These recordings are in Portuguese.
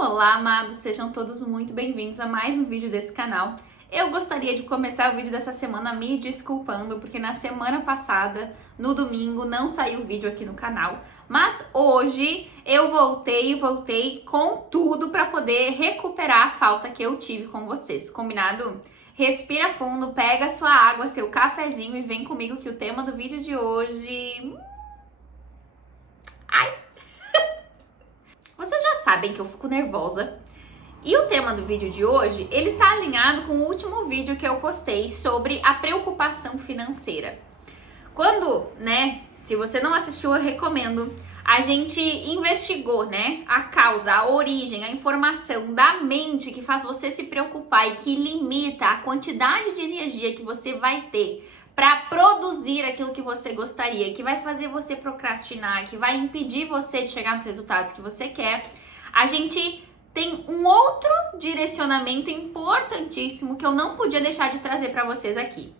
Olá, amados, sejam todos muito bem-vindos a mais um vídeo desse canal. Eu gostaria de começar o vídeo dessa semana me desculpando, porque na semana passada, no domingo, não saiu vídeo aqui no canal, mas hoje eu voltei com tudo para poder recuperar a falta que eu tive com vocês, combinado? Respira fundo, pega a sua água, seu cafezinho e vem comigo que o tema do vídeo de hoje... Vocês já sabem que eu fico nervosa. E o tema do vídeo de hoje, ele tá alinhado com o último vídeo que eu postei sobre a preocupação financeira. Quando, se você não assistiu, eu recomendo. A gente investigou, a causa, a origem, a informação da mente que faz você se preocupar e que limita a quantidade de energia que você vai ter para produzir aquilo que você gostaria, que vai fazer você procrastinar, que vai impedir você de chegar nos resultados que você quer. A gente tem um outro direcionamento importantíssimo que eu não podia deixar de trazer para vocês aqui.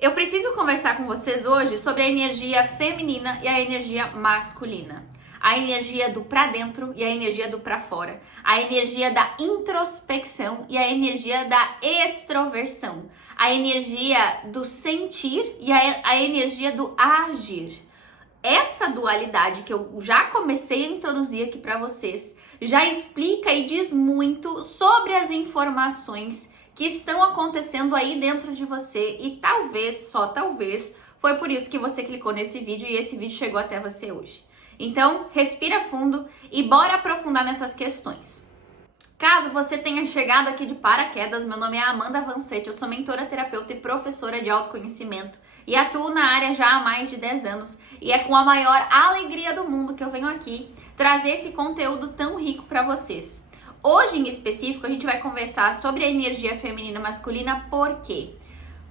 Eu preciso conversar com vocês hoje sobre a energia feminina e a energia masculina. A energia do pra dentro e a energia do pra fora. A energia da introspecção e a energia da extroversão. A energia do sentir e a energia do agir. Essa dualidade que eu já comecei a introduzir aqui para vocês já explica e diz muito sobre as informações que estão acontecendo aí dentro de você e talvez, só talvez, foi por isso que você clicou nesse vídeo e esse vídeo chegou até você hoje. Então, respira fundo e bora aprofundar nessas questões. Caso você tenha chegado aqui de paraquedas, meu nome é Amanda Vancetti, eu sou mentora, terapeuta e professora de autoconhecimento e atuo na área já há mais de 10 anos e é com a maior alegria do mundo que eu venho aqui trazer esse conteúdo tão rico para vocês. Hoje, em específico, a gente vai conversar sobre a energia feminina e masculina. Por quê?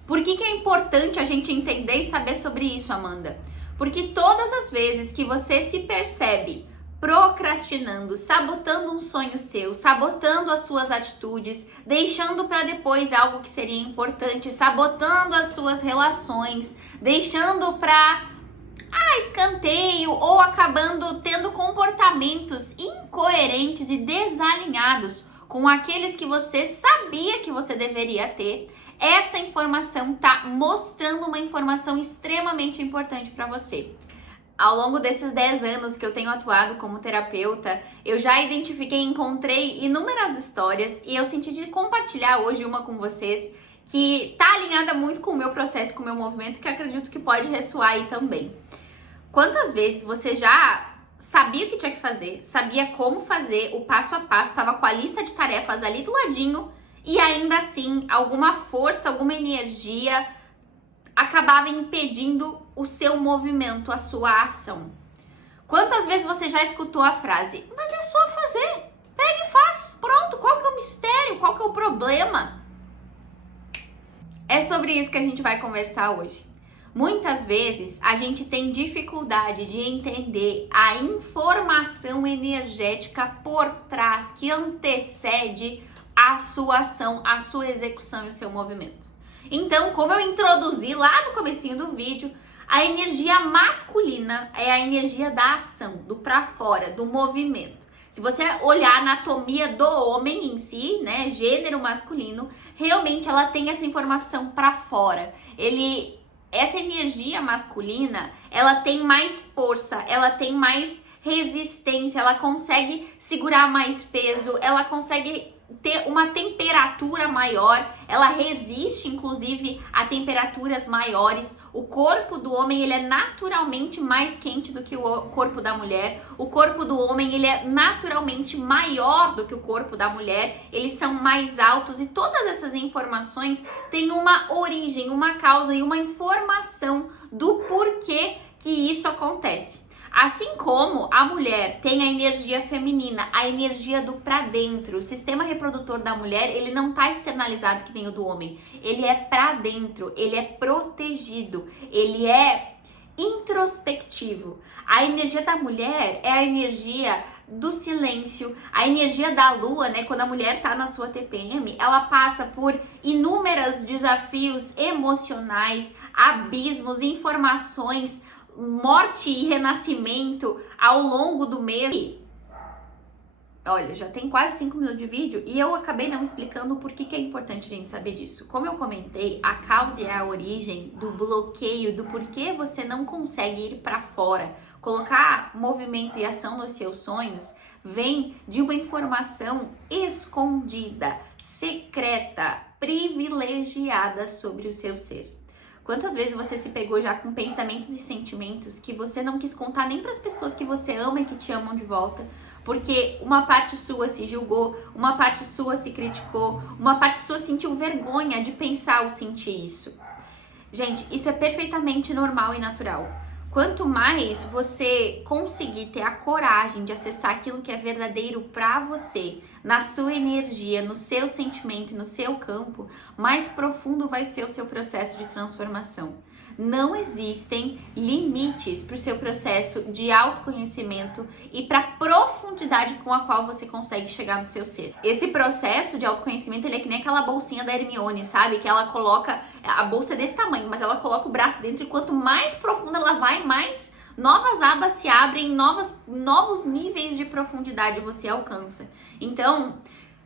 Por que é importante a gente entender e saber sobre isso, Amanda? Porque todas as vezes que você se percebe procrastinando, sabotando um sonho seu, sabotando as suas atitudes, deixando para depois algo que seria importante, sabotando as suas relações, deixando para escanteio ou acabando tendo comportamentos incoerentes e desalinhados com aqueles que você sabia que você deveria ter, essa informação tá mostrando uma informação extremamente importante para você. Ao longo desses 10 anos que eu tenho atuado como terapeuta, eu já identifiquei e encontrei inúmeras histórias e eu senti de compartilhar hoje uma com vocês que tá alinhada muito com o meu processo, com o meu movimento, que acredito que pode ressoar aí também. Quantas vezes você já sabia o que tinha que fazer, sabia como fazer, o passo a passo, estava com a lista de tarefas ali do ladinho e ainda assim alguma força, alguma energia acabava impedindo o seu movimento, a sua ação? Quantas vezes você já escutou a frase, mas é só fazer, pega e faz, pronto, qual que é o mistério, qual que é o problema? É sobre isso que a gente vai conversar hoje. Muitas vezes a gente tem dificuldade de entender a informação energética por trás que antecede a sua ação, a sua execução e o seu movimento. Então, como eu introduzi lá no comecinho do vídeo, a energia masculina é a energia da ação, do pra fora, do movimento. Se você olhar a anatomia do homem em si, gênero masculino, realmente ela tem essa informação pra fora. Essa energia masculina, ela tem mais força, ela tem mais resistência, ela consegue segurar mais peso, ela consegue ter uma temperatura maior, ela resiste inclusive a temperaturas maiores. O corpo do homem ele é naturalmente mais quente do que o corpo da mulher. O corpo do homem ele é naturalmente maior do que o corpo da mulher. Eles são mais altos e todas essas informações têm uma origem, uma causa e uma informação do porquê que isso acontece. Assim como a mulher tem a energia feminina, a energia do pra dentro, o sistema reprodutor da mulher, ele não tá externalizado que nem o do homem. Ele é pra dentro, ele é protegido, ele é introspectivo. A energia da mulher é a energia do silêncio, a energia da lua, quando a mulher tá na sua TPM, ela passa por inúmeros desafios emocionais, abismos, informações, morte e renascimento ao longo do mês. Olha, já tem quase 5 minutos de vídeo e eu acabei não explicando o porquê que é importante a gente saber disso. Como eu comentei, a causa e a origem do bloqueio, do porquê você não consegue ir para fora, colocar movimento e ação nos seus sonhos, vem de uma informação escondida, secreta, privilegiada sobre o seu ser. Quantas vezes você se pegou já com pensamentos e sentimentos que você não quis contar nem para as pessoas que você ama e que te amam de volta, porque uma parte sua se julgou, uma parte sua se criticou, uma parte sua sentiu vergonha de pensar ou sentir isso. Gente, isso é perfeitamente normal e natural. Quanto mais você conseguir ter a coragem de acessar aquilo que é verdadeiro pra você, na sua energia, no seu sentimento e no seu campo, mais profundo vai ser o seu processo de transformação. Não existem limites para o seu processo de autoconhecimento e para a profundidade com a qual você consegue chegar no seu ser. Esse processo de autoconhecimento, ele é que nem aquela bolsinha da Hermione, sabe? Que ela coloca, a bolsa é desse tamanho, mas ela coloca o braço dentro e quanto mais profunda ela vai, mais novas abas se abrem, novos níveis de profundidade você alcança. Então,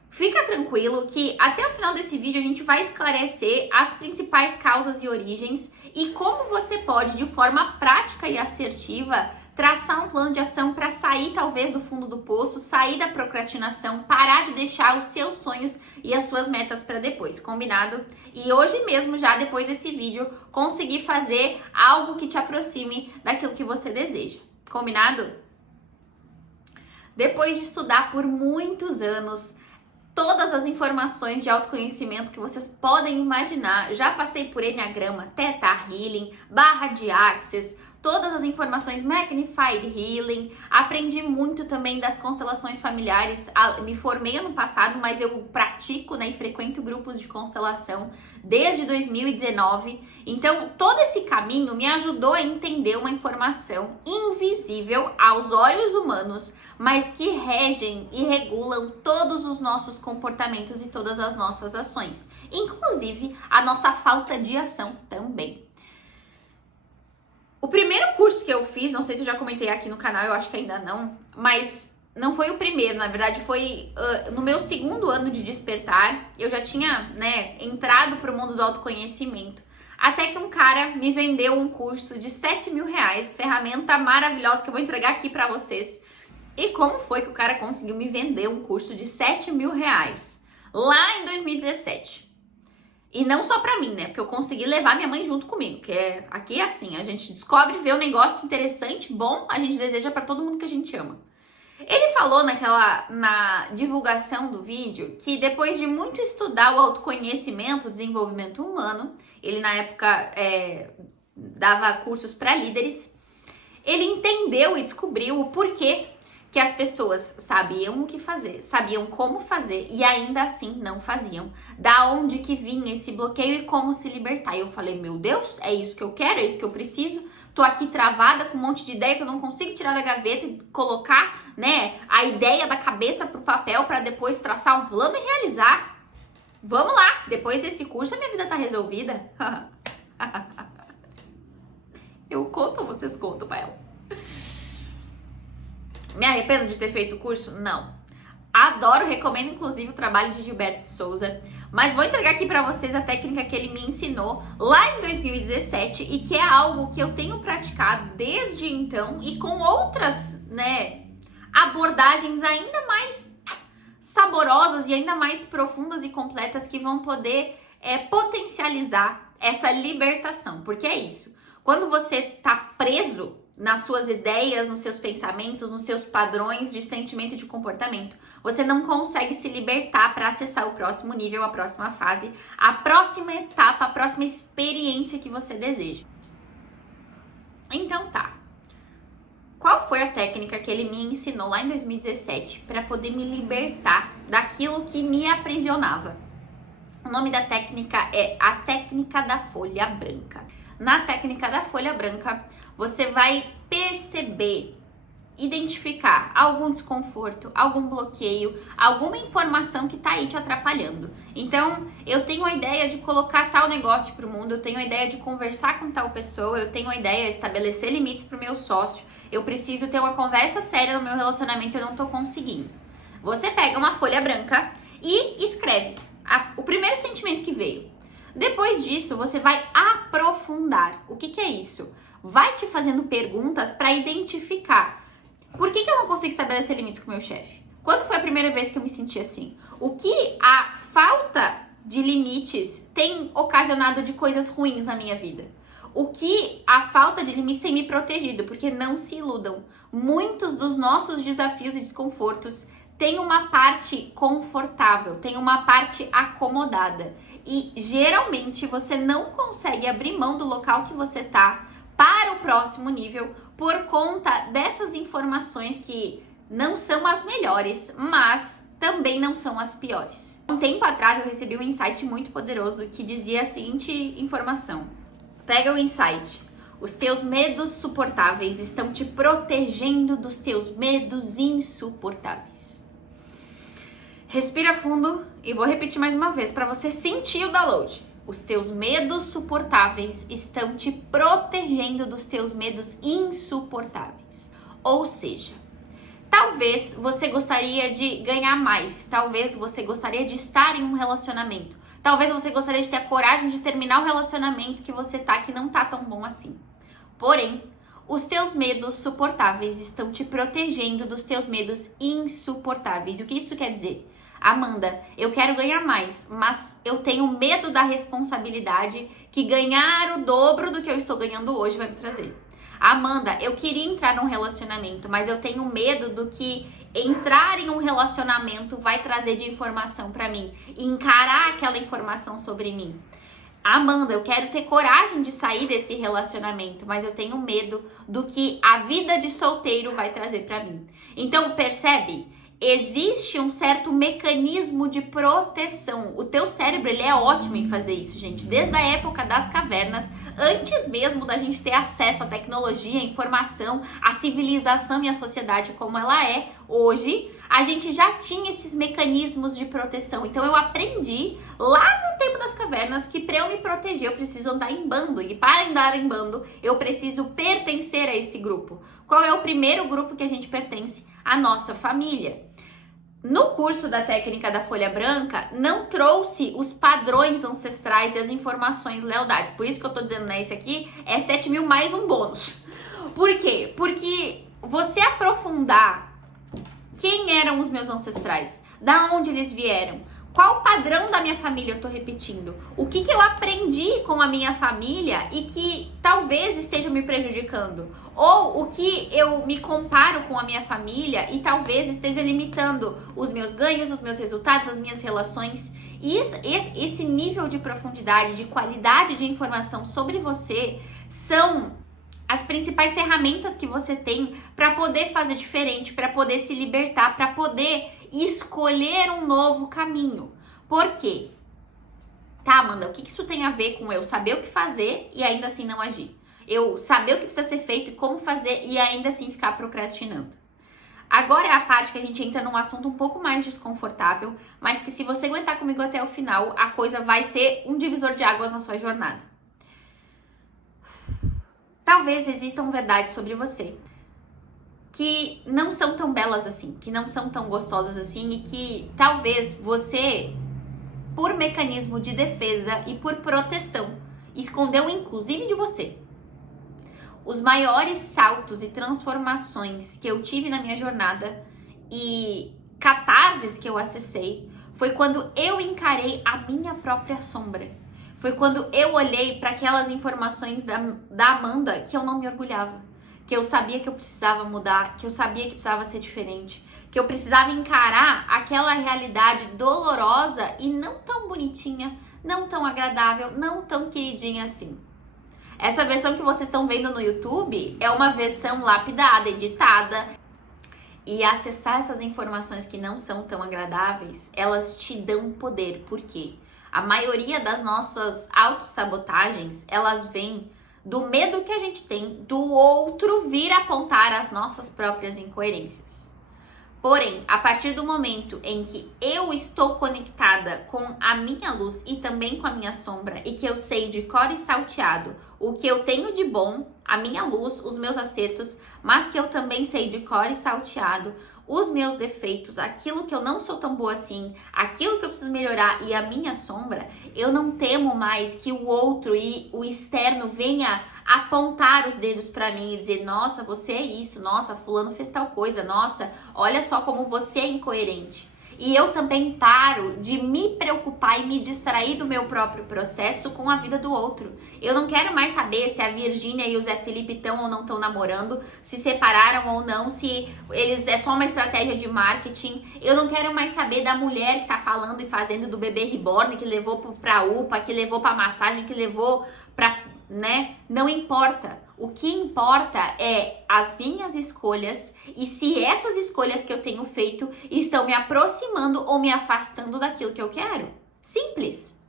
fica tranquilo que até o final desse vídeo a gente vai esclarecer as principais causas e origens e como você pode, de forma prática e assertiva, traçar um plano de ação para sair talvez do fundo do poço, sair da procrastinação, parar de deixar os seus sonhos e as suas metas para depois, combinado? E hoje mesmo, já depois desse vídeo, conseguir fazer algo que te aproxime daquilo que você deseja, combinado? Depois de estudar por muitos anos, todas as informações de autoconhecimento que vocês podem imaginar. Já passei por Enneagrama, Theta Healing, barra de Axis, todas as informações Magnified Healing. Aprendi muito também das constelações familiares. Me formei ano passado, mas eu pratico, né, e frequento grupos de constelação desde 2019. Então, todo esse caminho me ajudou a entender uma informação invisível aos olhos humanos, mas que regem e regulam todos os nossos comportamentos e todas as nossas ações, inclusive a nossa falta de ação também. O primeiro curso que eu fiz, não sei se eu já comentei aqui no canal, eu acho que ainda não, mas não foi o primeiro, na verdade foi no meu segundo ano de despertar, eu já tinha, né, entrado para o mundo do autoconhecimento, até que um cara me vendeu um curso de R$7.000, ferramenta maravilhosa que eu vou entregar aqui para vocês. E como foi que o cara conseguiu me vender um curso de R$7.000 lá em 2017? E não só pra mim, né? Porque eu consegui levar minha mãe junto comigo, que aqui é assim, a gente descobre, vê um negócio interessante, bom, a gente deseja pra todo mundo que a gente ama. Ele falou na divulgação do vídeo que depois de muito estudar o autoconhecimento, o desenvolvimento humano, ele na época dava cursos pra líderes, ele entendeu e descobriu o porquê que as pessoas sabiam o que fazer, sabiam como fazer e ainda assim não faziam. Da onde que vinha esse bloqueio e como se libertar. E eu falei, meu Deus, é isso que eu quero, é isso que eu preciso. Tô aqui travada com um monte de ideia que eu não consigo tirar da gaveta e colocar, né, a ideia da cabeça pro papel para depois traçar um plano e realizar. Vamos lá, depois desse curso a minha vida tá resolvida. Eu conto ou vocês contam pra ela? Me arrependo de ter feito o curso? Não. Adoro, recomendo inclusive o trabalho de Gilberto de Souza, mas vou entregar aqui para vocês a técnica que ele me ensinou lá em 2017 e que é algo que eu tenho praticado desde então e com outras, né, abordagens ainda mais saborosas e ainda mais profundas e completas que vão poder potencializar essa libertação, porque é isso. Quando você tá preso nas suas ideias, nos seus pensamentos, nos seus padrões de sentimento e de comportamento, você não consegue se libertar para acessar o próximo nível, a próxima fase, a próxima etapa, a próxima experiência que você deseja. Então tá. Qual foi a técnica que ele me ensinou lá em 2017 para poder me libertar daquilo que me aprisionava? O nome da técnica é a técnica da folha branca. Na técnica da folha branca, você vai perceber, identificar algum desconforto, algum bloqueio, alguma informação que está aí te atrapalhando. Então, eu tenho a ideia de colocar tal negócio para o mundo, eu tenho a ideia de conversar com tal pessoa, eu tenho a ideia de estabelecer limites para o meu sócio, eu preciso ter uma conversa séria no meu relacionamento e eu não estou conseguindo. Você pega uma folha branca e escreve o primeiro sentimento que veio. Depois disso, você vai aprofundar. O que é isso? Vai te fazendo perguntas para identificar. Por que eu não consigo estabelecer limites com o meu chefe? Quando foi a primeira vez que eu me senti assim? O que a falta de limites tem ocasionado de coisas ruins na minha vida? O que a falta de limites tem me protegido? Porque não se iludam. Muitos dos nossos desafios e desconfortos têm uma parte confortável, tem uma parte acomodada. E geralmente você não consegue abrir mão do local que você tá para o próximo nível por conta dessas informações que não são as melhores, mas também não são as piores. Um tempo atrás eu recebi um insight muito poderoso que dizia a seguinte informação. Pega o insight. Os teus medos suportáveis estão te protegendo dos teus medos insuportáveis. Respira fundo e vou repetir mais uma vez para você sentir o download. Os teus medos suportáveis estão te protegendo dos teus medos insuportáveis. Ou seja, talvez você gostaria de ganhar mais, talvez você gostaria de estar em um relacionamento, talvez você gostaria de ter a coragem de terminar o relacionamento que você tá, que não tá tão bom assim. Porém, os teus medos suportáveis estão te protegendo dos teus medos insuportáveis. E o que isso quer dizer? Amanda, eu quero ganhar mais, mas eu tenho medo da responsabilidade que ganhar o dobro do que eu estou ganhando hoje vai me trazer. Amanda, eu queria entrar num relacionamento, mas eu tenho medo do que entrar em um relacionamento vai trazer de informação pra mim, encarar aquela informação sobre mim. Amanda, eu quero ter coragem de sair desse relacionamento, mas eu tenho medo do que a vida de solteiro vai trazer pra mim. Então, percebe? Existe um certo mecanismo de proteção. O teu cérebro, ele é ótimo em fazer isso, gente. Desde a época das cavernas, antes mesmo da gente ter acesso à tecnologia, à informação, à civilização e à sociedade como ela é hoje, a gente já tinha esses mecanismos de proteção. Então eu aprendi lá no tempo das cavernas que para eu me proteger eu preciso andar em bando. E para andar em bando eu preciso pertencer a esse grupo. Qual é o primeiro grupo que a gente pertence? A nossa família. No curso da técnica da folha branca, não trouxe os padrões ancestrais e as informações lealdades. Por isso que eu tô dizendo, né, esse aqui é 7.000 mais um bônus. Por quê? Porque você aprofundar quem eram os meus ancestrais, da onde eles vieram, qual o padrão da minha família eu tô repetindo, o que eu aprendi com a minha família e que talvez esteja me prejudicando, ou o que eu me comparo com a minha família e talvez esteja limitando os meus ganhos, os meus resultados, as minhas relações. E esse nível de profundidade, de qualidade de informação sobre você são as principais ferramentas que você tem para poder fazer diferente, para poder se libertar, para poder escolher um novo caminho. Por quê? Tá, Amanda, o que isso tem a ver com eu saber o que fazer e ainda assim não agir? Eu saber o que precisa ser feito e como fazer e ainda assim ficar procrastinando. Agora é a parte que a gente entra num assunto um pouco mais desconfortável, mas que se você aguentar comigo até o final, a coisa vai ser um divisor de águas na sua jornada. Talvez existam verdades sobre você que não são tão belas assim, que não são tão gostosas assim e que talvez você, por mecanismo de defesa e por proteção, escondeu inclusive de você. Os maiores saltos e transformações que eu tive na minha jornada e catarses que eu acessei foi quando eu encarei a minha própria sombra. Foi quando eu olhei para aquelas informações da Amanda que eu não me orgulhava, que eu sabia que eu precisava mudar, que eu sabia que precisava ser diferente, que eu precisava encarar aquela realidade dolorosa e não tão bonitinha, não tão agradável, não tão queridinha assim. Essa versão que vocês estão vendo no YouTube é uma versão lapidada, editada. E acessar essas informações que não são tão agradáveis, elas te dão poder. Por quê? A maioria das nossas autossabotagens, elas vêm do medo que a gente tem do outro vir apontar as nossas próprias incoerências. Porém, a partir do momento em que eu estou conectada com a minha luz e também com a minha sombra e que eu sei de cor e salteado o que eu tenho de bom, a minha luz, os meus acertos, mas que eu também sei de cor e salteado os meus defeitos, aquilo que eu não sou tão boa assim, aquilo que eu preciso melhorar e a minha sombra, eu não temo mais que o outro e o externo venha apontar os dedos pra mim e dizer, nossa, você é isso, nossa, fulano fez tal coisa, nossa, olha só como você é incoerente. E eu também paro de me preocupar e me distrair do meu próprio processo com a vida do outro. Eu não quero mais saber se a Virgínia e o Zé Felipe estão ou não estão namorando, se separaram ou não, se eles é só uma estratégia de marketing. Eu não quero mais saber da mulher que tá falando e fazendo do bebê reborn, que levou pra UPA, que levou pra massagem, que levou pra... né? Não importa. O que importa é as minhas escolhas e se essas escolhas que eu tenho feito estão me aproximando ou me afastando daquilo que eu quero. Simples.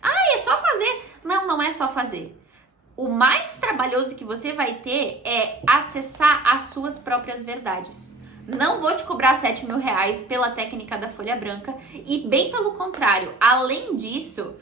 Ah, é só fazer. Não, não é só fazer. O mais trabalhoso que você vai ter é acessar as suas próprias verdades. Não vou te cobrar 7 mil reais pela técnica da folha branca e bem pelo contrário. Além disso,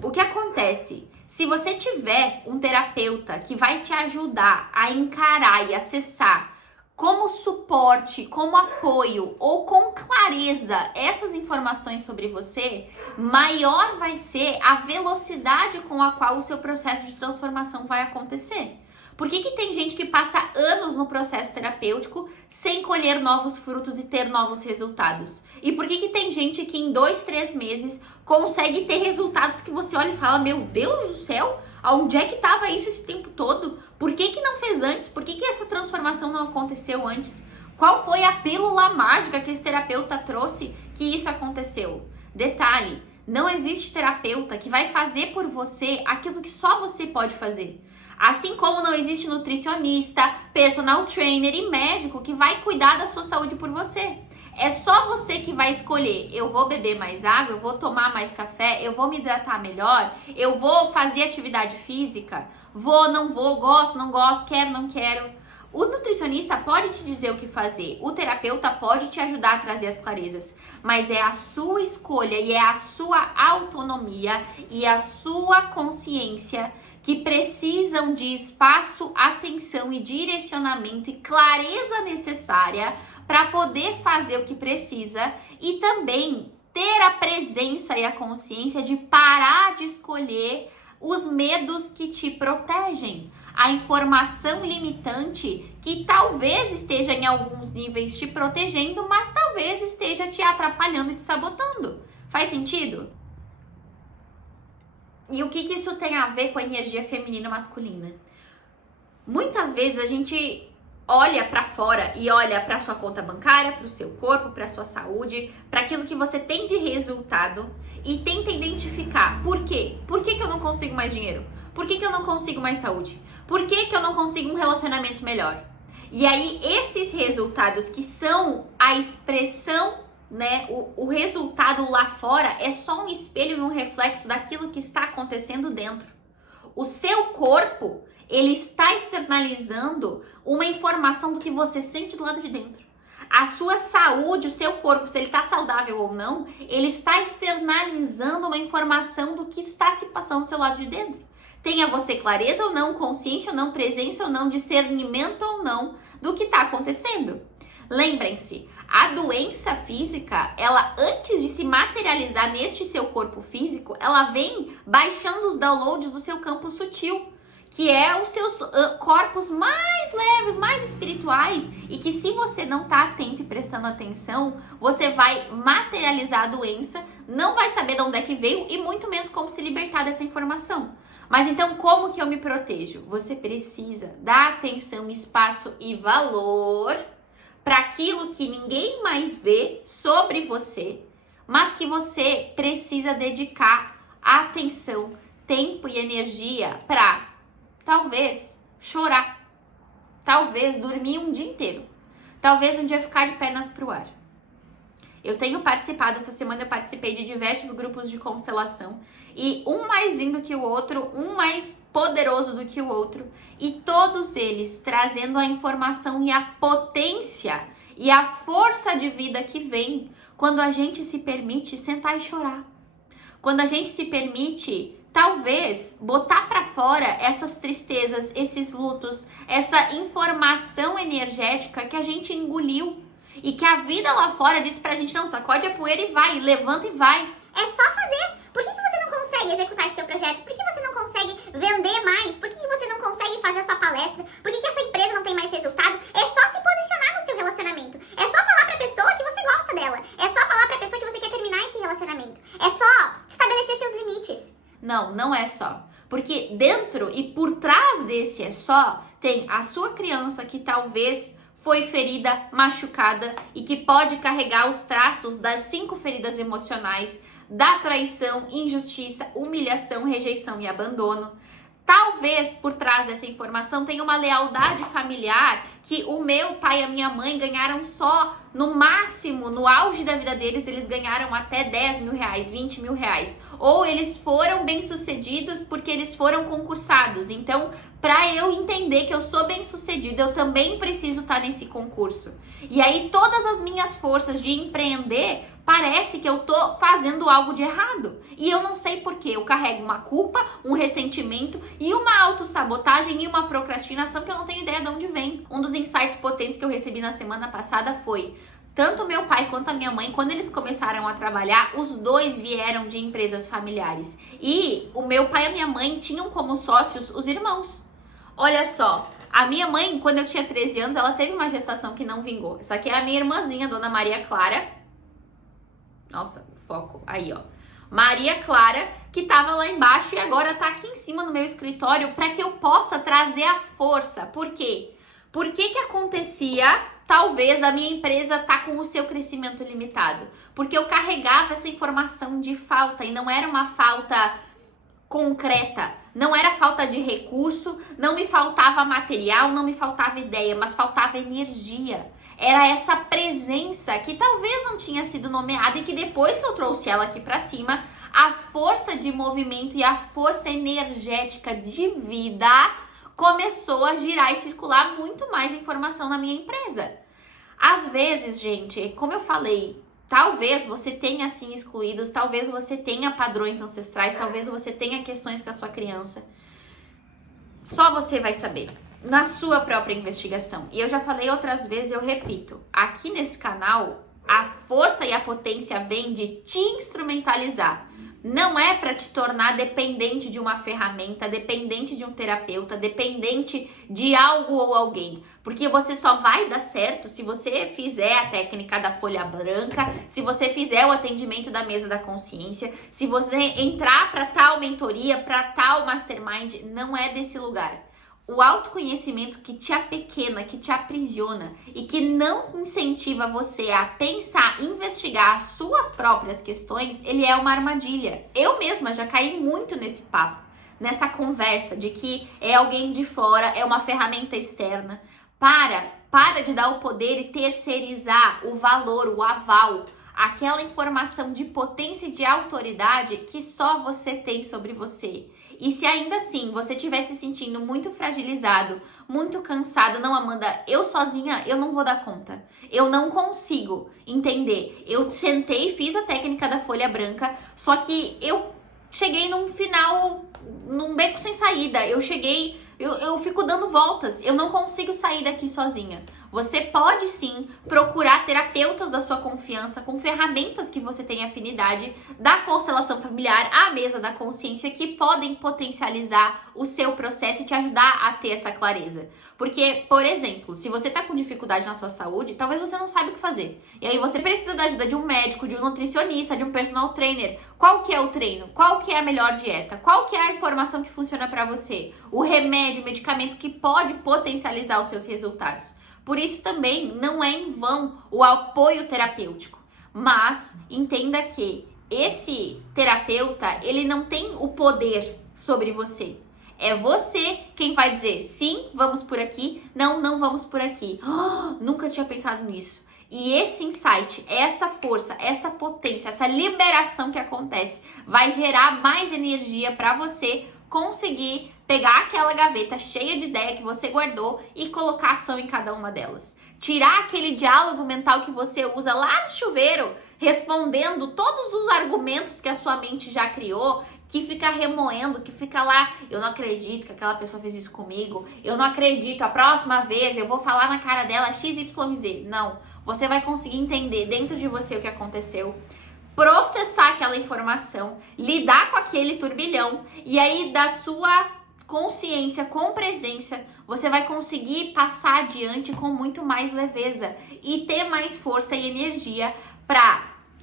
o que acontece? Se você tiver um terapeuta que vai te ajudar a encarar e acessar como suporte, como apoio ou com clareza essas informações sobre você, maior vai ser a velocidade com a qual o seu processo de transformação vai acontecer. Por que tem gente que passa anos no processo terapêutico sem colher novos frutos e ter novos resultados? E por que tem gente que em 2, 3 meses consegue ter resultados que você olha e fala, meu Deus do céu, aonde é que estava isso esse tempo todo? Por que não fez antes? Por que essa transformação não aconteceu antes? Qual foi a pílula mágica que esse terapeuta trouxe que isso aconteceu? Detalhe, não existe terapeuta que vai fazer por você aquilo que só você pode fazer. Assim como não existe nutricionista, personal trainer e médico que vai cuidar da sua saúde por você. É só você que vai escolher, eu vou beber mais água, eu vou tomar mais café, eu vou me hidratar melhor, eu vou fazer atividade física, vou, não vou, gosto, não gosto, quero, não quero. O nutricionista pode te dizer o que fazer, o terapeuta pode te ajudar a trazer as clarezas, mas é a sua escolha e é a sua autonomia e a sua consciência que precisam de espaço, atenção e direcionamento e clareza necessária para poder fazer o que precisa e também ter a presença e a consciência de parar de escolher os medos que te protegem, a informação limitante que talvez esteja em alguns níveis te protegendo, mas talvez esteja te atrapalhando e te sabotando. Faz sentido? E o que isso tem a ver com a energia feminina e masculina? Muitas vezes a gente olha para fora e olha para sua conta bancária, para o seu corpo, para sua saúde, para aquilo que você tem de resultado e tenta identificar por quê? Por que eu não consigo mais dinheiro? Por que eu não consigo mais saúde? Por que eu não consigo um relacionamento melhor? E aí esses resultados que são a expressão, né, o resultado lá fora é só um espelho e um reflexo daquilo que está acontecendo dentro. O seu corpo, ele está externalizando uma informação do que você sente do lado de dentro. A sua saúde, o seu corpo, se ele está saudável ou não, ele está externalizando uma informação do que está se passando do seu lado de dentro. Tenha você clareza ou não, consciência ou não, presença ou não, discernimento ou não do que está acontecendo. Lembrem-se, a doença física, ela antes de se materializar neste seu corpo físico, ela vem baixando os downloads do seu campo sutil, que é os seus corpos mais leves, mais espirituais, e que se você não tá atento e prestando atenção, você vai materializar a doença, não vai saber de onde é que veio e muito menos como se libertar dessa informação. Mas então, como que eu me protejo? Você precisa dar atenção, espaço e valor para aquilo que ninguém mais vê sobre você, mas que você precisa dedicar atenção, tempo e energia para talvez chorar, talvez dormir um dia inteiro, talvez um dia ficar de pernas pro ar. Eu tenho participado, essa semana eu participei de diversos grupos de constelação e um mais lindo que o outro, um mais poderoso do que o outro e todos eles trazendo a informação e a potência e a força de vida que vem quando a gente se permite sentar e chorar. Quando a gente se permite talvez botar pra fora essas tristezas, esses lutos, essa informação energética que a gente engoliu e que a vida lá fora diz pra gente, não, sacode a poeira e vai, levanta e vai. É só fazer. Por que você não consegue executar esse seu projeto? Por que você não consegue vender mais? Por que você não consegue fazer a sua palestra? Por que a sua empresa não tem mais resultado? É só se posicionar no seu relacionamento. É só falar pra pessoa que você gosta dela. É só falar pra pessoa que você quer terminar esse relacionamento. É só estabelecer seus limites. Não, não é só. Porque dentro e por trás desse é só, tem a sua criança que talvez foi ferida, machucada e que pode carregar os traços das 5 feridas emocionais, da traição, injustiça, humilhação, rejeição e abandono. Talvez por trás dessa informação tenha uma lealdade familiar que o meu pai e a minha mãe ganharam só no máximo, no auge da vida deles, eles ganharam até 10 mil reais, 20 mil reais. Ou eles foram bem-sucedidos porque eles foram concursados. Então, para eu entender que eu sou bem-sucedida, eu também preciso estar nesse concurso. E aí, todas as minhas forças de empreender, parece que eu tô fazendo algo de errado. E eu não sei por quê. Eu carrego uma culpa, um ressentimento e uma autossabotagem e uma procrastinação que eu não tenho ideia de onde vem. Um dos insights potentes que eu recebi na semana passada foi: tanto meu pai quanto a minha mãe, quando eles começaram a trabalhar, os dois vieram de empresas familiares. E o meu pai e a minha mãe tinham como sócios os irmãos. Olha só, a minha mãe, quando eu tinha 13 anos, ela teve uma gestação que não vingou. Essa aqui é a minha irmãzinha, Dona Maria Clara. Nossa, foco. Aí, ó. Maria Clara, que tava lá embaixo e agora tá aqui em cima no meu escritório para que eu possa trazer a força. Por quê? Por que acontecia, talvez, a minha empresa tá com o seu crescimento limitado? Porque eu carregava essa informação de falta e não era uma falta concreta. Não era falta de recurso, não me faltava material, não me faltava ideia, mas faltava energia. Era essa presença que talvez não tinha sido nomeada e que depois que eu trouxe ela aqui pra cima, a força de movimento e a força energética de vida começou a girar e circular muito mais informação na minha empresa. Às vezes, gente, como eu falei, talvez você tenha assim excluídos, talvez você tenha padrões ancestrais, talvez você tenha questões com a sua criança. Só você vai saber. Na sua própria investigação. E eu já falei outras vezes, eu repito, aqui nesse canal, a força e a potência vem de te instrumentalizar. Não é para te tornar dependente de uma ferramenta, dependente de um terapeuta, dependente de algo ou alguém. Porque você só vai dar certo se você fizer a técnica da folha branca, se você fizer o atendimento da mesa da consciência, se você entrar para tal mentoria, para tal mastermind, não é desse lugar. O autoconhecimento que te apequena, que te aprisiona e que não incentiva você a pensar, investigar as suas próprias questões, ele é uma armadilha. Eu mesma já caí muito nesse papo, nessa conversa de que é alguém de fora, é uma ferramenta externa. Para de dar o poder e terceirizar o valor, o aval, aquela informação de potência e de autoridade que só você tem sobre você. E se ainda assim você estiver se sentindo muito fragilizado, muito cansado, não, Amanda, eu sozinha eu não vou dar conta. Eu não consigo entender. Eu sentei e fiz a técnica da folha branca, só que eu cheguei num final, num beco sem saída. Eu fico dando voltas. Eu não consigo sair daqui sozinha. Você pode sim procurar terapeutas da sua confiança com ferramentas que você tem afinidade da constelação familiar, à mesa da consciência, que podem potencializar o seu processo e te ajudar a ter essa clareza. Porque, por exemplo, se você tá com dificuldade na tua saúde, talvez você não saiba o que fazer. E aí você precisa da ajuda de um médico, de um nutricionista, de um personal trainer. Qual que é o treino? Qual que é a melhor dieta? Qual que é a informação que funciona para você? O remédio, o medicamento que pode potencializar os seus resultados. Por isso também não é em vão o apoio terapêutico, mas entenda que esse terapeuta, ele não tem o poder sobre você. É você quem vai dizer sim, vamos por aqui, não, não vamos por aqui. Nunca tinha pensado nisso. E esse insight, essa força, essa potência, essa liberação que acontece vai gerar mais energia para você conseguir pegar aquela gaveta cheia de ideia que você guardou e colocar ação em cada uma delas. Tirar aquele diálogo mental que você usa lá no chuveiro, respondendo todos os argumentos que a sua mente já criou, que fica remoendo, que fica lá, eu não acredito que aquela pessoa fez isso comigo, eu não acredito, a próxima vez eu vou falar na cara dela XYZ. Não, você vai conseguir entender dentro de você o que aconteceu, processar aquela informação, lidar com aquele turbilhão, e aí da sua consciência, com presença, você vai conseguir passar adiante com muito mais leveza e ter mais força e energia para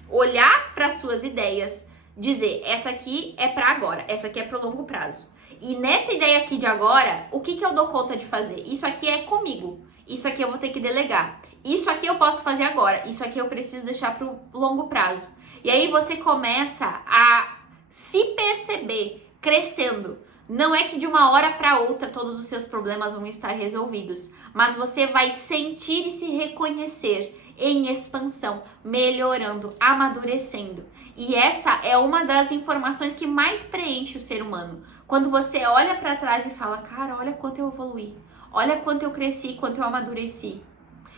olhar para suas ideias, dizer, essa aqui é para agora, essa aqui é para o longo prazo. E nessa ideia aqui de agora, o que eu dou conta de fazer? Isso aqui é comigo, isso aqui eu vou ter que delegar, isso aqui eu posso fazer agora, isso aqui eu preciso deixar para o longo prazo. E aí você começa a se perceber crescendo. Não é que de uma hora para outra todos os seus problemas vão estar resolvidos, mas você vai sentir e se reconhecer em expansão, melhorando, amadurecendo. E essa é uma das informações que mais preenche o ser humano. Quando você olha para trás e fala, cara, olha quanto eu evoluí, olha quanto eu cresci, quanto eu amadureci.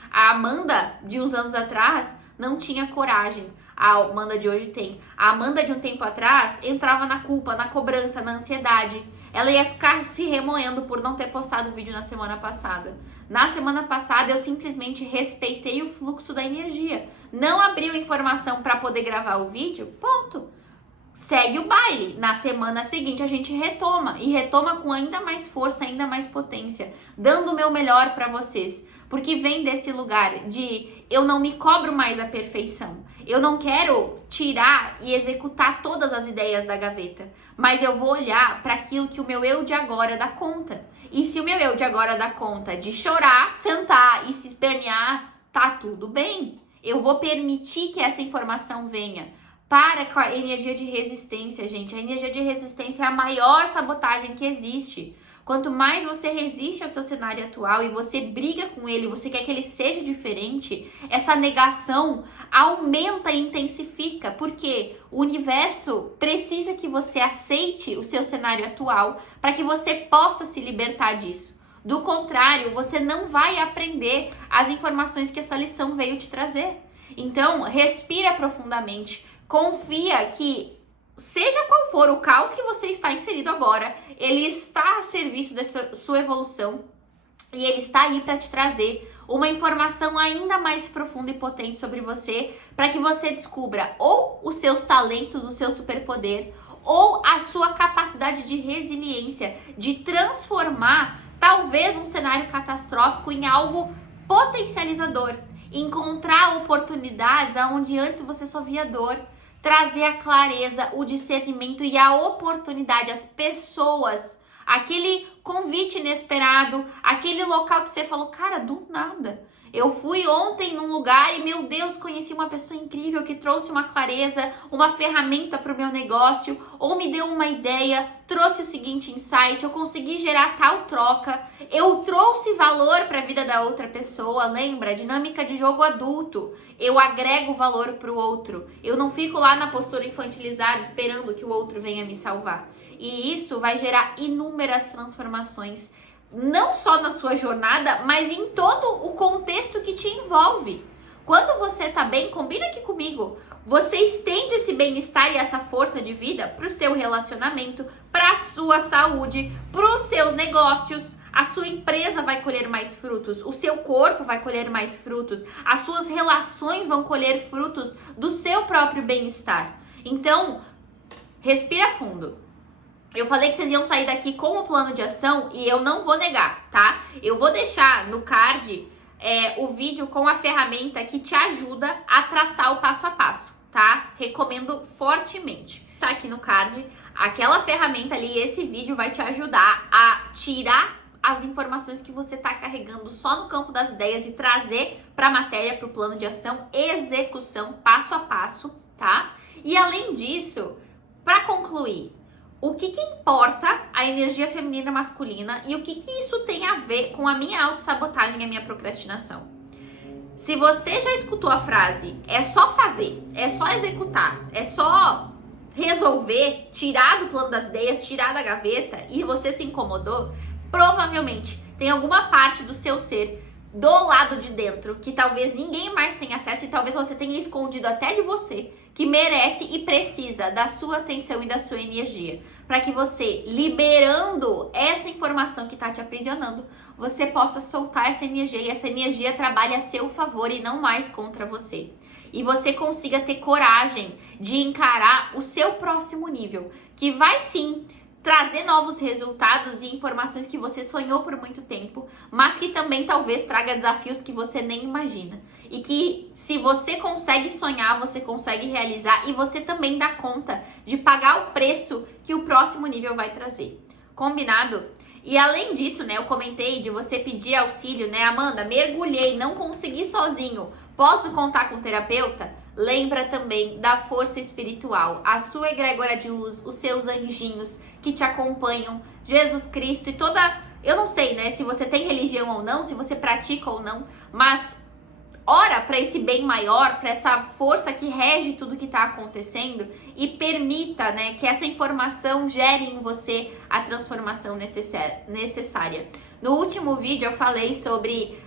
A Amanda de uns anos atrás não tinha coragem. A Amanda de hoje tem. A Amanda de um tempo atrás entrava na culpa, na cobrança, na ansiedade. Ela ia ficar se remoendo por não ter postado o vídeo na semana passada. Na semana passada eu simplesmente respeitei o fluxo da energia. Não abriu informação para poder gravar o vídeo, ponto. Segue o baile. Na semana seguinte a gente retoma. E retoma com ainda mais força, ainda mais potência. Dando o meu melhor para vocês. Porque vem desse lugar de eu não me cobro mais a perfeição. Eu não quero tirar e executar todas as ideias da gaveta. Mas eu vou olhar para aquilo que o meu eu de agora dá conta. E se o meu eu de agora dá conta de chorar, sentar e se espernear, tá tudo bem. Eu vou permitir que essa informação venha. Para com a energia de resistência, gente. A energia de resistência é a maior sabotagem que existe. Quanto mais você resiste ao seu cenário atual e você briga com ele, você quer que ele seja diferente, essa negação aumenta e intensifica, porque o universo precisa que você aceite o seu cenário atual para que você possa se libertar disso. Do contrário, você não vai aprender as informações que essa lição veio te trazer. Então, respira profundamente, confia que seja qual for o caos que você está inserido agora, ele está a serviço da sua evolução e ele está aí para te trazer uma informação ainda mais profunda e potente sobre você, para que você descubra ou os seus talentos, o seu superpoder, ou a sua capacidade de resiliência, de transformar talvez um cenário catastrófico em algo potencializador, encontrar oportunidades onde antes você só via dor, trazer a clareza, o discernimento e a oportunidade, as pessoas, aquele convite inesperado, aquele local que você falou, cara, do nada. Eu fui ontem num lugar e, meu Deus, conheci uma pessoa incrível que trouxe uma clareza, uma ferramenta para o meu negócio, ou me deu uma ideia, trouxe o seguinte insight, eu consegui gerar tal troca, eu trouxe valor para a vida da outra pessoa, lembra? Dinâmica de jogo adulto, eu agrego valor para o outro, eu não fico lá na postura infantilizada esperando que o outro venha me salvar. E isso vai gerar inúmeras transformações, não só na sua jornada, mas em todo o contexto que te envolve. Quando você tá bem, combina aqui comigo, você estende esse bem-estar e essa força de vida pro seu relacionamento, pra sua saúde, pros seus negócios. A sua empresa vai colher mais frutos, o seu corpo vai colher mais frutos, as suas relações vão colher frutos do seu próprio bem-estar. Então, respira fundo. Eu falei que vocês iam sair daqui com o plano de ação e eu não vou negar, tá? Eu vou deixar no card o vídeo com a ferramenta que te ajuda a traçar o passo a passo, tá? Recomendo fortemente. Tá aqui no card, aquela ferramenta ali, esse vídeo vai te ajudar a tirar as informações que você tá carregando só no campo das ideias e trazer pra matéria, pro plano de ação, execução, passo a passo, tá? E além disso, pra concluir, o que importa a energia feminina e masculina e o que isso tem a ver com a minha autossabotagem e a minha procrastinação? Se você já escutou a frase, é só fazer, é só executar, é só resolver, tirar do plano das ideias, tirar da gaveta e você se incomodou, provavelmente tem alguma parte do seu ser do lado de dentro, que talvez ninguém mais tenha acesso e talvez você tenha escondido até de você, que merece e precisa da sua atenção e da sua energia, para que você, liberando essa informação que está te aprisionando, você possa soltar essa energia e essa energia trabalhe a seu favor e não mais contra você. E você consiga ter coragem de encarar o seu próximo nível, que vai sim trazer novos resultados e informações que você sonhou por muito tempo, mas que também talvez traga desafios que você nem imagina. E que se você consegue sonhar, você consegue realizar e você também dá conta de pagar o preço que o próximo nível vai trazer. Combinado? E além disso, né, eu comentei de você pedir auxílio, né, Amanda, mergulhei, não consegui sozinho, posso contar com um terapeuta? Lembra também da força espiritual, a sua egrégora de luz, os seus anjinhos que te acompanham, Jesus Cristo e toda... Eu não sei, né, se você tem religião ou não, se você pratica ou não, mas ora para esse bem maior, para essa força que rege tudo que está acontecendo e permita, né, que essa informação gere em você a transformação necessária. No último vídeo eu falei sobre...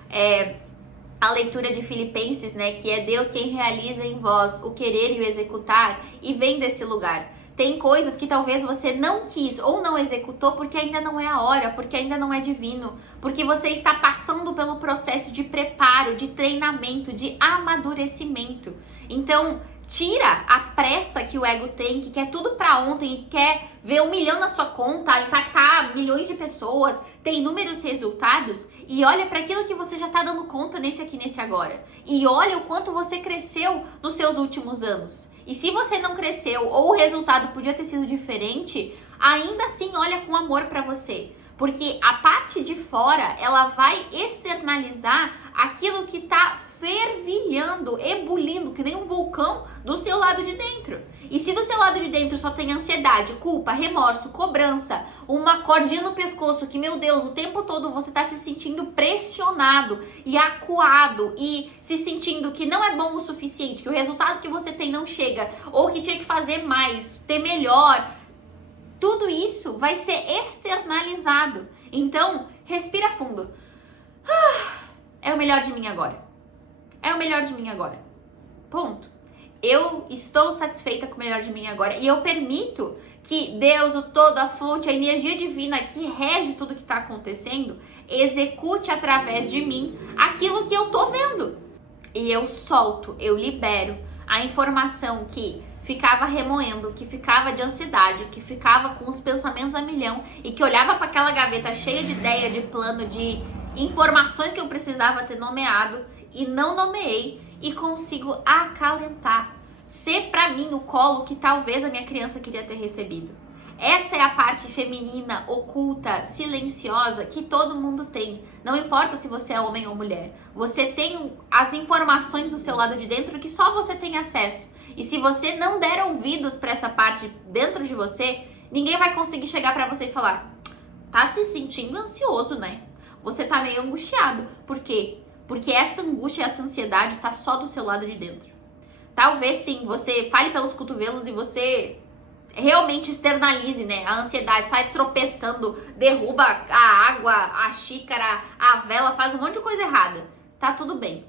a leitura de Filipenses, né, que é Deus quem realiza em vós o querer e o executar, e vem desse lugar. Tem coisas que talvez você não quis ou não executou porque ainda não é a hora, porque ainda não é divino, porque você está passando pelo processo de preparo, de treinamento, de amadurecimento. Então, tira a pressa que o ego tem, que quer tudo pra ontem, que quer ver 1 milhão na sua conta, impactar milhões de pessoas, ter inúmeros resultados, e olha para aquilo que você já tá dando conta nesse aqui, nesse agora. E olha o quanto você cresceu nos seus últimos anos. E se você não cresceu ou o resultado podia ter sido diferente, ainda assim olha com amor para você. Porque a parte de fora, ela vai externalizar aquilo que tá fervilhando, ebulindo, que nem um vulcão do seu lado de dentro. E se do seu lado de dentro só tem ansiedade, culpa, remorso, cobrança, uma cordinha no pescoço que, meu Deus, o tempo todo você tá se sentindo pressionado e acuado e se sentindo que não é bom o suficiente, que o resultado que você tem não chega, ou que tinha que fazer mais, ter melhor, tudo isso vai ser externalizado. Então, respira fundo. É o melhor de mim agora. É o melhor de mim agora. Ponto. Eu estou satisfeita com o melhor de mim agora. E eu permito que Deus, o todo, a fonte, a energia divina que rege tudo que está acontecendo, execute através de mim aquilo que eu tô vendo. E eu solto, eu libero a informação que ficava remoendo, que ficava de ansiedade, que ficava com os pensamentos a milhão e que olhava para aquela gaveta cheia de ideia, de plano, de informações que eu precisava ter nomeado e não nomeei, e consigo acalentar, ser para mim o colo que talvez a minha criança queria ter recebido. Essa é a parte feminina, oculta, silenciosa que todo mundo tem. Não importa se você é homem ou mulher. Você tem as informações do seu lado de dentro que só você tem acesso. E se você não der ouvidos para essa parte dentro de você, ninguém vai conseguir chegar para você e falar: tá se sentindo ansioso, né? Você tá meio angustiado. Por quê? Porque essa angústia e essa ansiedade tá só do seu lado de dentro. Talvez sim, você fale pelos cotovelos e você realmente externalize, né? A ansiedade, sai tropeçando, derruba a água, a xícara, a vela, faz um monte de coisa errada. Tá tudo bem.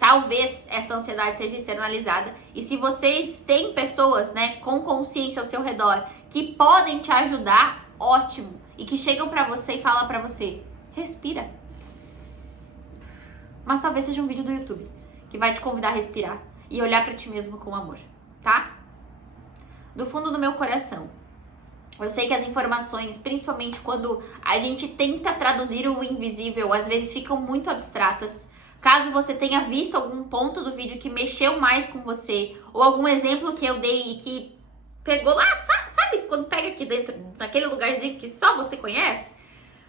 Talvez essa ansiedade seja externalizada. E se vocês têm pessoas, né, com consciência ao seu redor que podem te ajudar, ótimo. E que chegam pra você e falam pra você: respira. Mas talvez seja um vídeo do YouTube que vai te convidar a respirar e olhar pra ti mesmo com amor, tá? Do fundo do meu coração, eu sei que as informações, principalmente quando a gente tenta traduzir o invisível, às vezes ficam muito abstratas. Caso você tenha visto algum ponto do vídeo que mexeu mais com você, ou algum exemplo que eu dei e que pegou lá, sabe? Quando pega aqui dentro, naquele lugarzinho que só você conhece,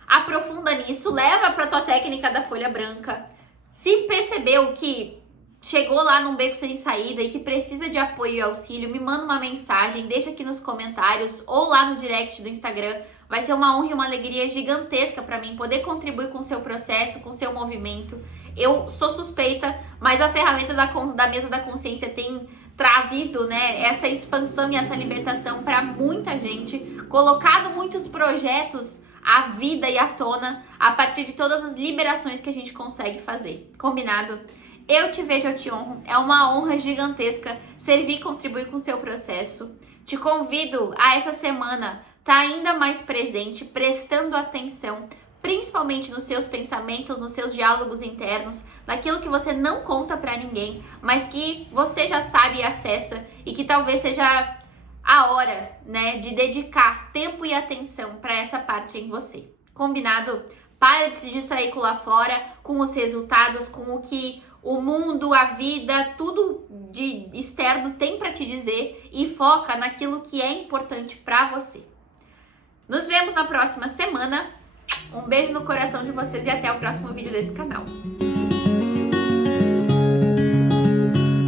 aprofunda nisso, leva pra tua técnica da folha branca. Se percebeu que chegou lá num beco sem saída e que precisa de apoio e auxílio, me manda uma mensagem, deixa aqui nos comentários ou lá no direct do Instagram. Vai ser uma honra e uma alegria gigantesca para mim poder contribuir com o seu processo, com o seu movimento. Eu sou suspeita, mas a ferramenta da mesa da consciência tem trazido, né, essa expansão e essa libertação para muita gente, colocado muitos projetos à vida e à tona a partir de todas as liberações que a gente consegue fazer. Combinado? Eu te vejo, eu te honro. É uma honra gigantesca servir e contribuir com o seu processo. Te convido a essa semana estar ainda mais presente, prestando atenção, principalmente nos seus pensamentos, nos seus diálogos internos, naquilo que você não conta pra ninguém, mas que você já sabe e acessa e que talvez seja a hora, né, de dedicar tempo e atenção para essa parte em você. Combinado? Para de se distrair com lá fora, com os resultados, com o que o mundo, a vida, tudo de externo tem para te dizer e foca naquilo que é importante para você. Nos vemos na próxima semana. Um beijo no coração de vocês e até o próximo vídeo desse canal.